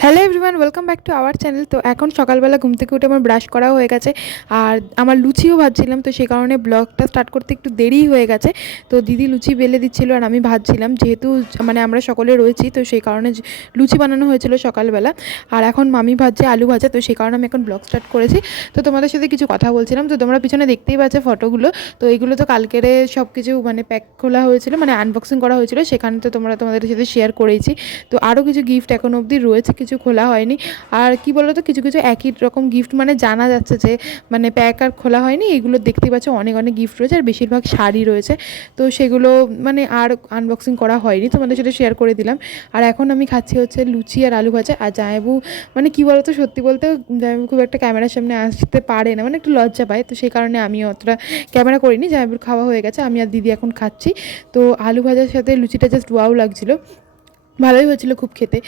Hello everyone, welcome back to our channel. তো এখন সকালবেলা ঘুম থেকে উঠে আমার ব্রাশ করাও হয়ে গেছে, আর আমার লুচিও ভাজছিলাম। তো সেই কারণে ব্লগটা স্টার্ট করতে একটু দেরিই হয়ে গেছে। তো দিদি লুচি বেলে দিচ্ছিল আর আমি ভাজছিলাম, যেহেতু মানে আমরা সকলে রয়েছি, তো সেই কারণে লুচি বানানো হয়েছিল সকালবেলা। আর এখন মামি ভাজছে আলু ভাজা, তো সেই কারণে আমি এখন ব্লগ স্টার্ট করেছি। তো তোমাদের সাথে কিছু কথা বলছিলাম। তো তোমরা পিছনে দেখতেই পাচ্ছ ফটোগুলো। তো এইগুলো তো কালকেরে সব কিছু মানে প্যাক খোলা হয়েছিল, মানে আনবক্সিং করা হয়েছিল, সেখানে তো তোমাদের সাথে শেয়ার করেইছি। তো আরও কিছু গিফট এখন অবধি রয়েছে, কিছু খোলা হয়নি। আর কি বলো তো, কিছু কিছু একই রকম গিফট মানে জানা যাচ্ছে যে মানে প্যাক আর খোলা হয়নি। এগুলো দেখতেই পাচ্ছ অনেক অনেক গিফট রয়েছে, আর বেশিরভাগ শাড়ি রয়েছে। তো সেগুলো মানে আর আনবক্সিং করা হয়নি, তোমাদের সাথে শেয়ার করে দিলাম। আর এখন আমি খাচ্ছি হচ্ছে লুচি আর আলু ভাজা। আর জামাইবাবু মানে কী বলো তো, সত্যি বলতে জামাইবাবু খুব একটা ক্যামেরার সামনে আসতে পারে না, মানে একটু লজ্জা পায়। তো সেই কারণে আমি অতটা ক্যামেরা করিনি। জামাইবাবুর খাওয়া হয়ে গেছে, আমি আর দিদি এখন খাচ্ছি। তো আলু ভাজার সাথে লুচিটা জাস্ট ওয়াও লাগছিলো, ভালোই হয়েছিল খুব খেতে।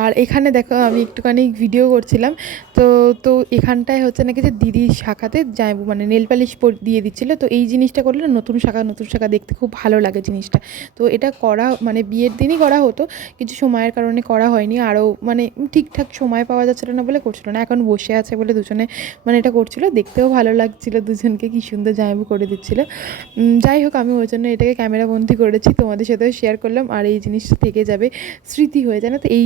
আর এখানে দেখো আমি একটুখানি ভিডিও করছিলাম। তো তো এখানটায় হচ্ছে নাকি যে দিদির শাখাতে জামাইবাবু মানে নেল পালিশ দিয়ে দিচ্ছিলো। তো এই জিনিসটা করলে নতুন শাখা দেখতে খুব ভালো লাগে জিনিসটা। তো এটা করা মানে বিয়ের দিনই করা হতো, কিছু সময়ের কারণে করা হয়নি। আরও মানে ঠিকঠাক সময় পাওয়া যাচ্ছিলো না বলে করছিল না। এখন বসে আছে বলে দুজনে মানে এটা করছিলো, দেখতেও ভালো লাগছিলো দুজনকে, কী সুন্দর জামাইবাবু করে দিচ্ছিলো। যাই হোক, আমি ওই জন্য এটাকে ক্যামেরাবন্দি করেছি, তোমাদের সাথেও শেয়ার করলাম। আর এই জিনিসটা থেকে যাবে, স্মৃতি হয়ে যায় না। তো এই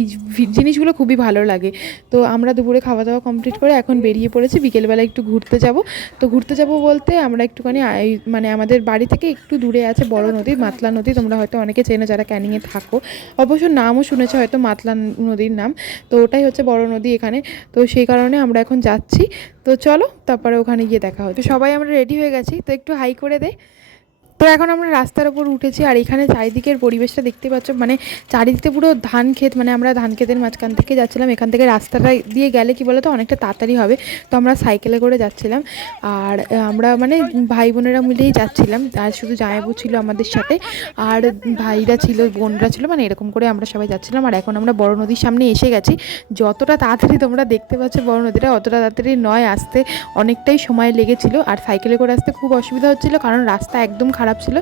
জিনিসগুলো খুবই ভালো লাগে। তো আমরা দুপুরে খাওয়া দাওয়া কমপ্লিট করে এখন বেরিয়ে পড়েছি, বিকেলবেলা একটু ঘুরতে যাব। তো ঘুরতে যাব বলতে আমরা একটুখানি মানে আমাদের বাড়ি থেকে একটু দূরে আছে বড় নদী, মাতলা নদী। তোমরা হয়তো অনেকে চেনো যারা ক্যানিংয়ে থাকো, অবশ্য নামও শুনেছো হয়তো মাতলা নদীর নাম। তো ওটাই হচ্ছে বড় নদী এখানে। তো সেই কারণে আমরা এখন যাচ্ছি। তো চলো তারপরে ওখানে গিয়ে দেখা হচ্ছে। সবাই আমরা রেডি হয়ে গেছি, তো একটু হাই করে দে। তো এখন আমরা রাস্তার ওপর উঠেছি, আর এখানে চারিদিকের পরিবেশটা দেখতে পাচ্ছ, মানে চারিদিকে পুরো ধান ক্ষেত, মানে আমরা ধান ক্ষেতের মাঝখান থেকে যাচ্ছিলাম। এখান থেকে রাস্তাটা দিয়ে গেলে কি বলো তো অনেকটা তাড়াতাড়ি হবে। তো আমরা সাইকেলে করে যাচ্ছিলাম, আর আমরা মানে ভাই বোনেরা মিলেই যাচ্ছিলাম। আর শুধু জামাইবাবু ছিল আমাদের সাথে, আর ভাইরা ছিল, বোনরা ছিল, মানে এরকম করে আমরা সবাই যাচ্ছিলাম। আর এখন আমরা বড় নদীর সামনে এসে গেছি। যতটা তাড়াতাড়ি তোমরা দেখতে পাচ্ছ বড় নদীটা, অতটা তাড়াতাড়ি নয়, আসতে অনেকটাই সময় লেগেছিল। আর সাইকেলে করে আসতে খুব অসুবিধা হচ্ছিলো, কারণ রাস্তা একদম খারাপ ছিল।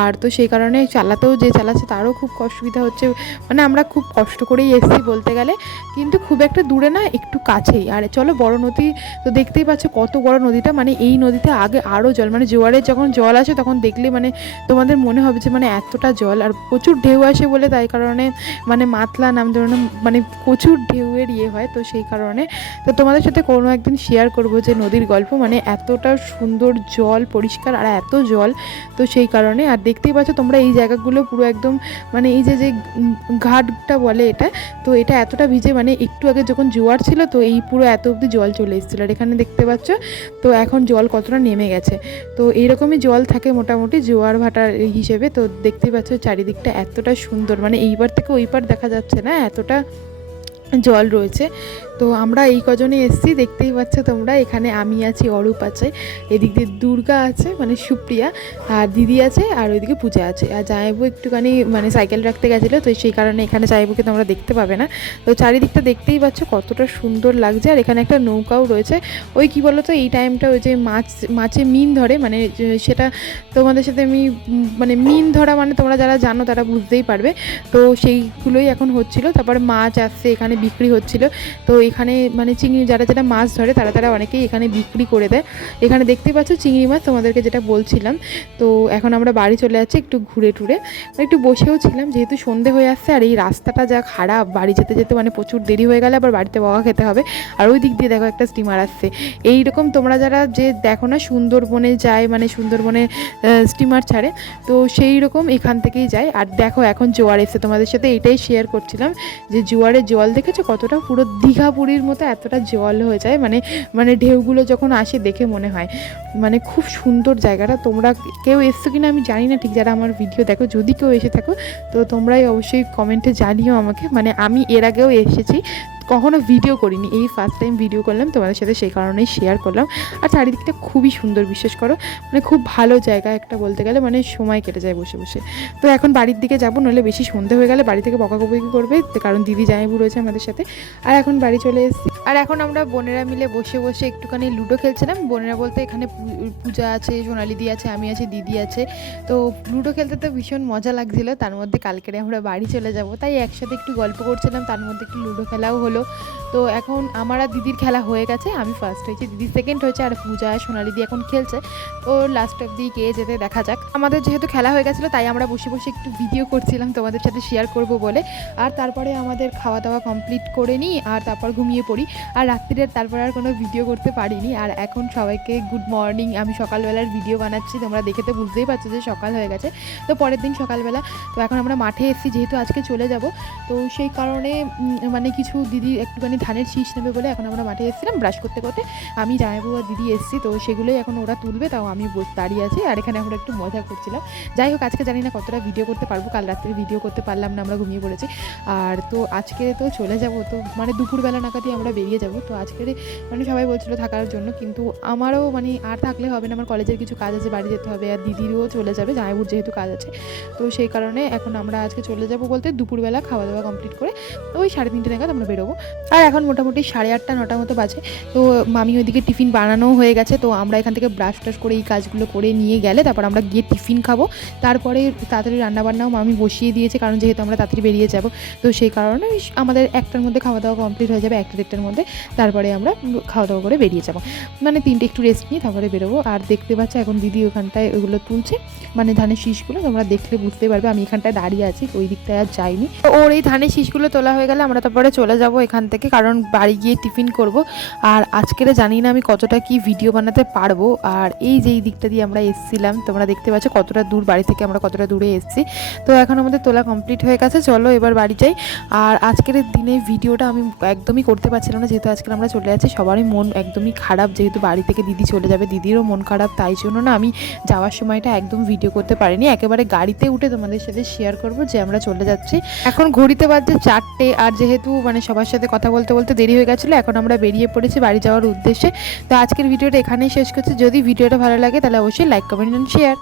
আর তো সেই কারণে চালাতেও যে চালাচ্ছে তারও খুব অসুবিধা হচ্ছে। মানে আমরা খুব কষ্ট করেই এসেছি বলতে গেলে, কিন্তু খুব একটা দূরে না, একটু কাছেই। আর চলো বড় নদী, তো দেখতেই পাচ্ছ কত বড় নদীটা। মানে এই নদীতে আগে আরও জল, মানে জোয়ারের যখন জল আসে তখন দেখলে মানে তোমাদের মনে হবে যে মানে এতটা জল। আর প্রচুর ঢেউ আসে বলে তাই কারণে মানে মাতলা নাম ধরনের মানে প্রচুর ঢেউয়ের হয়। তো সেই কারণে তো তোমাদের সাথে কোনো একদিন শেয়ার করবো যে নদীর গল্প, মানে এতটা সুন্দর জল, পরিষ্কার আর এত জল। তো সেই কারণে আর দেখতেই পাচ্ছ তোমরা এই জায়গাগুলো পুরো একদম মানে এই যে ঘাটটা বলে এটা, তো এটা এতটা ভিজে, মানে একটু আগে যখন জোয়ার ছিল তো এই পুরো এত অবধি জল চলে এসেছিলো। আর এখানে দেখতে পাচ্ছ তো এখন জল কতটা নেমে গেছে। তো এইরকমই জল থাকে মোটামুটি জোয়ার ভাটার হিসেবে। তো দেখতেই পাচ্ছ চারিদিকটা এতটা সুন্দর, মানে এইবার থেকে ওই পার দেখা যাচ্ছে না, এতটা জল রয়েছে। তো আমরা এই কজনে এসেছি, দেখতেই পাচ্ছ তোমরা। এখানে আমি আছি, অরূপ আছে, এদিক দিয়ে দুর্গা আছে মানে সুপ্রিয়া, আর দিদি আছে, আর ওইদিকে পূজা আছে। আর জামাইবাবু একটুখানি মানে সাইকেল রাখতে গেছিলো, তো সেই কারণে এখানে জামাইবাবুকে তোমরা দেখতে পাবে না। তো চারিদিকটা দেখতেই পাচ্ছ কতটা সুন্দর লাগছে। আর এখানে একটা নৌকাও রয়েছে। ওই কি বলো তো এই টাইমটা ওই যে মাছে মিন ধরে, মানে সেটা তোমাদের সাথে আমি মানে মিন ধরা মানে তোমরা যারা জানো তারা বুঝতেই পারবে। তো সেইগুলোই এখন হচ্ছিলো। তারপরে মাছ আসছে এখানে বিক্রি হচ্ছিলো। তো এখানে মানে চিংড়ি যারা যারা মাছ ধরে তারা অনেকেই এখানে বিক্রি করে দেয়। এখানে দেখতেই পাচ্ছ চিংড়ি মাছ, তোমাদেরকে যেটা বলছিলাম। তো এখন আমরা বাড়ি চলে যাচ্ছি একটু ঘুরে টুরে, একটু বসেও ছিলাম যেহেতু সন্ধে হয়ে আসছে। আর এই রাস্তাটা যা খারাপ, বাড়ি যেতে যেতে মানে প্রচুর দেরি হয়ে গেলে আবার বাড়িতে বকা খেতে হবে। আর ওই দিক দিয়ে দেখো একটা স্টিমার আসছে। এইরকম তোমরা যারা যে দেখো না সুন্দরবনে যায়, মানে সুন্দরবনে স্টিমার ছাড়ে, তো সেই রকম এখান থেকেই যায়। আর দেখো এখন জোয়ার এসে, তোমাদের সাথে এইটাই শেয়ার করছিলাম যে জোয়ারের জল দেখেছো কতটা, পুরো দীঘা পুরীর মতো এতটা জল হয়ে যায়। মানে ঢেউগুলো যখন আসে দেখে মনে হয় মানে খুব সুন্দর জায়গাটা। তোমরা কেউ এসছো কিনা আমি জানি না ঠিক, যারা আমার ভিডিও দেখো, যদি কেউ এসে থাকো তো তোমরাই অবশ্যই কমেন্টে জানিও আমাকে। মানে আমি এর আগেও এসেছি, কখনো ভিডিও করিনি, এই ফার্স্ট টাইম ভিডিও করলাম তোমাদের সাথে, সেই কারণেই শেয়ার করলাম। আর চারিদিকটা খুবই সুন্দর, বিশ্বাস করো, মানে খুব ভালো জায়গা একটা বলতে গেলে, মানে সময় কেটে যায় বসে বসে। তো এখন বাড়ির দিকে যাবো, নইলে বেশি সন্ধে হয়ে গেলে বাড়ি থেকে বকাবকি করবে, কারণ দিদি জামাইবাবু রয়েছে আমাদের সাথে। আর এখন বাড়ি চলে এসেছি। আর এখন আমরা বোনেরা মিলে বসে বসে একটুখানি লুডো খেলছিলাম। বোনেরা বলতে এখানে পূজা আছে, সোনালি দি আছে, আমি আছি, দিদি আছে। তো লুডো খেলতে তো ভীষণ মজা লাগছিলো। তার মধ্যে কালকেরে আমরা বাড়ি চলে যাব, তাই একসাথে একটু গল্প করছিলাম, তার মধ্যে একটু লুডো খেলাও হলো। হলো। তো এখন আমার আর দিদির খেলা হয়ে গেছে, আমি ফার্স্ট হয়েছি, দিদি সেকেন্ড হয়েছে, আর পূজা সোনালি দি এখন খেলছে। তো লাস্ট অব্দি কে যেতে দেখা যাক। আমাদের যেহেতু খেলা হয়ে গেছিলো তাই আমরা বসে বসে একটু ভিডিও করছিলাম তোমাদের সাথে শেয়ার করব বলে। আর তারপরে আমাদের খাওয়া দাওয়া কমপ্লিট করে নিই আর তারপর ঘুমিয়ে পড়ি। আর রাত্রিরে তারপর আর কোনো ভিডিও করতে পারিনি। আর এখন সবাইকে গুড মর্নিং, আমি সকালবেলার ভিডিও বানাচ্ছি, তোমরা দেখে তো বুঝতেই পারছো যে সকাল হয়ে গেছে। তো পরের দিন সকালবেলা তো এখন আমরা মাঠে এসেছি, যেহেতু আজকে চলে যাব তো সেই কারণে মানে কিছু দিদি একটুখানি ধানের শীষ নেবে বলে এখন আমরা মাঠে এসেছিলাম ব্রাশ করতে করতে। আমি জামাইবাবু আর দিদি এসেছি, তো সেগুলোই এখন ওরা তুলবে, তাও আমি দাঁড়িয়ে আছি আর এখানে আমরা একটু মজা করছিলাম। যাই হোক, আজকে জানি না কতটা ভিডিও করতে পারবো, কাল রাত্রে ভিডিও করতে পারলাম না, আমরা ঘুমিয়ে পড়েছি। আর তো আজকে তো চলে যাব, তো মানে দুপুরবেলা নাগাদই আমরা বেরিয়ে যাব। তো আজকের মানে সবাই বলছিলো থাকার জন্য, কিন্তু আমারও মানে আর থাকলে হবে না, আমার কলেজের কিছু কাজ আছে, বাড়ি যেতে হবে, আর দিদিরও চলে যাবে, জামাইবাবুর যেহেতু কাজ আছে। তো সেই কারণে এখন আমরা আজকে চলে যাব বলতে দুপুরবেলা খাওয়া দাওয়া কমপ্লিট করে ওই 3:30 নাগাদ আমরা বেরোবো। আর এখন মোটামুটি 8:30 9টা মতো বাজে। তো মামি ওইদিকে টিফিন বানানো হয়ে গেছে, তো আমরা এখান থেকে ব্রাশ টাশ করে এই কাজগুলো করে নিয়ে গেলে তারপর আমরা গিয়ে টিফিন খাবো। তারপরে তাড়াতাড়ি রান্নাবান্নাও মামি বসিয়ে দিয়েছে, কারণ যেহেতু আমরা তাড়াতাড়ি বেরিয়ে যাব। তো সেই কারণে আমাদের 1টার মধ্যে খাওয়া দাওয়া কমপ্লিট হয়ে যাবে, 1-1:30টার মধ্যে। তারপরে আমরা খাওয়া দাওয়া করে বেরিয়ে যাব, মানে 3টে একটু রেস্ট নিয়ে তারপরে বেরোবো। আর দেখতে পাচ্ছ এখন দিদি ওখানটায় ওগুলো তুলছে, মানে ধানের শীষগুলো, তোমরা দেখলে বুঝতে পারবে। আমি এখানটায় দাঁড়িয়ে আছি, ওই দিকটায় আর যাইনি। ওর এই ধানের শীষগুলো তোলা হয়ে গেলে আমরা তারপরে চলে যাব এখান থেকে, কারণ বাড়ি গিয়ে টিফিন করব। আর আজকের জানি না আমি কতটা কি ভিডিও বানাতে পারবো। আর এই যে এই দিকটা দিয়ে আমরা এসেছিলাম, তোমরা দেখতে পাচ্ছ কতটা দূর, বাড়ি থেকে আমরা কতটা দূরে এসেছি। তো এখন আমাদের তোলা কমপ্লিট হয়ে গেছে, চলো এবার বাড়ি যাই। আর আজকের দিনে ভিডিওটা আমি একদমই করতে পারছিলাম না, যেহেতু আজকে আমরা চলে যাচ্ছি, সবারই মন একদমই খারাপ, যেহেতু বাড়ি থেকে দিদি চলে যাবে, দিদিরও মন খারাপ, তাই জন্য না আমি যাওয়ার সময়টা একদম ভিডিও করতে পারিনি। একেবারে গাড়িতে উঠে তোমাদের সাথে শেয়ার করব যে আমরা চলে যাচ্ছি। এখন ঘড়িতে বাজছে 4টে, আর যেহেতু মানে সবার সাথে কথা বলতে বলতে দেরি হয়ে গেছিলো, এখন আমরা বেরিয়ে পড়েছি বাড়ি যাওয়ার উদ্দেশ্যে। তো আজকের ভিডিওটা এখানেই শেষ করছি। যদি ভিডিওটা ভালো লাগে তাহলে অবশ্যই লাইক, কমেন্ট এন্ড শেয়ার।